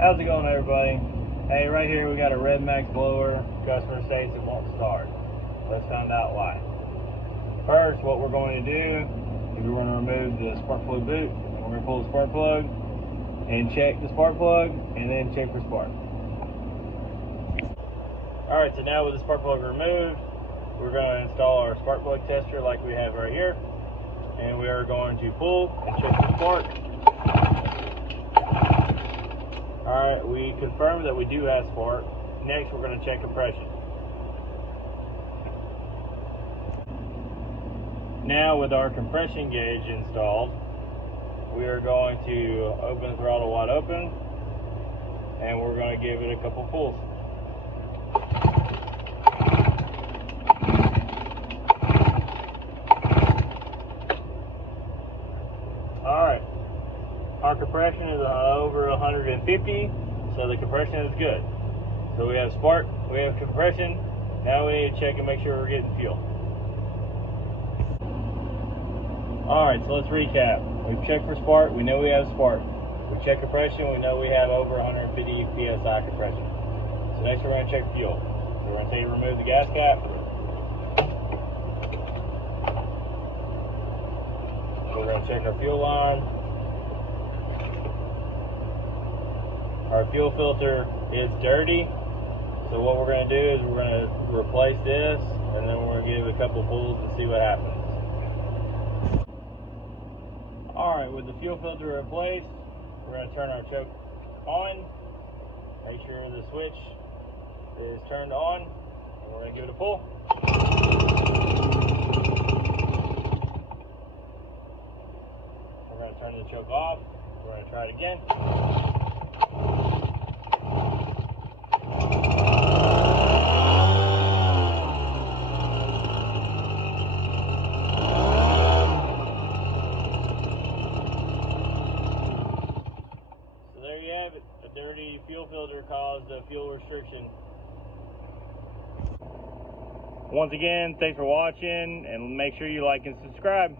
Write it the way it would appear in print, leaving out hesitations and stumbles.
How's it going, everybody? Hey, right here we got a Redmax blower. Customer states it won't start. Let's find out why. First, what we're going to do is we're going to remove the spark plug boot, and we're going to pull the spark plug and check the spark plug, and then check for spark. Alright, so now with the spark plug removed, we're going to install our spark plug tester like we have right here, and we are going to pull and check the spark. Alright, we confirmed that we do have spark. Next, we're going to check compression. Now, with our compression gauge installed, we are going to open the throttle wide open, and we're going to give it a couple pulls. Alright, our compression is over 150, so the compression is good. So we have spark, we have compression, now we need to check and make sure we're getting fuel. Alright, so let's recap. We've checked for spark, we know we have spark. We checked compression, we know we have over 150 psi compression. So next we're going to check fuel. So we're going to take and remove the gas cap. We're going to check our fuel line. Our fuel filter is dirty, so what we're going to do is we're going to replace this, and then we're going to give it a couple pulls to see what happens. Alright, with the fuel filter replaced, we're going to turn our choke on, make sure the switch is turned on, and we're going to give it a pull. We're going to turn the choke off, we're going to try it again. A dirty fuel filter caused a fuel restriction. Once again, thanks for watching, and make sure you like and subscribe.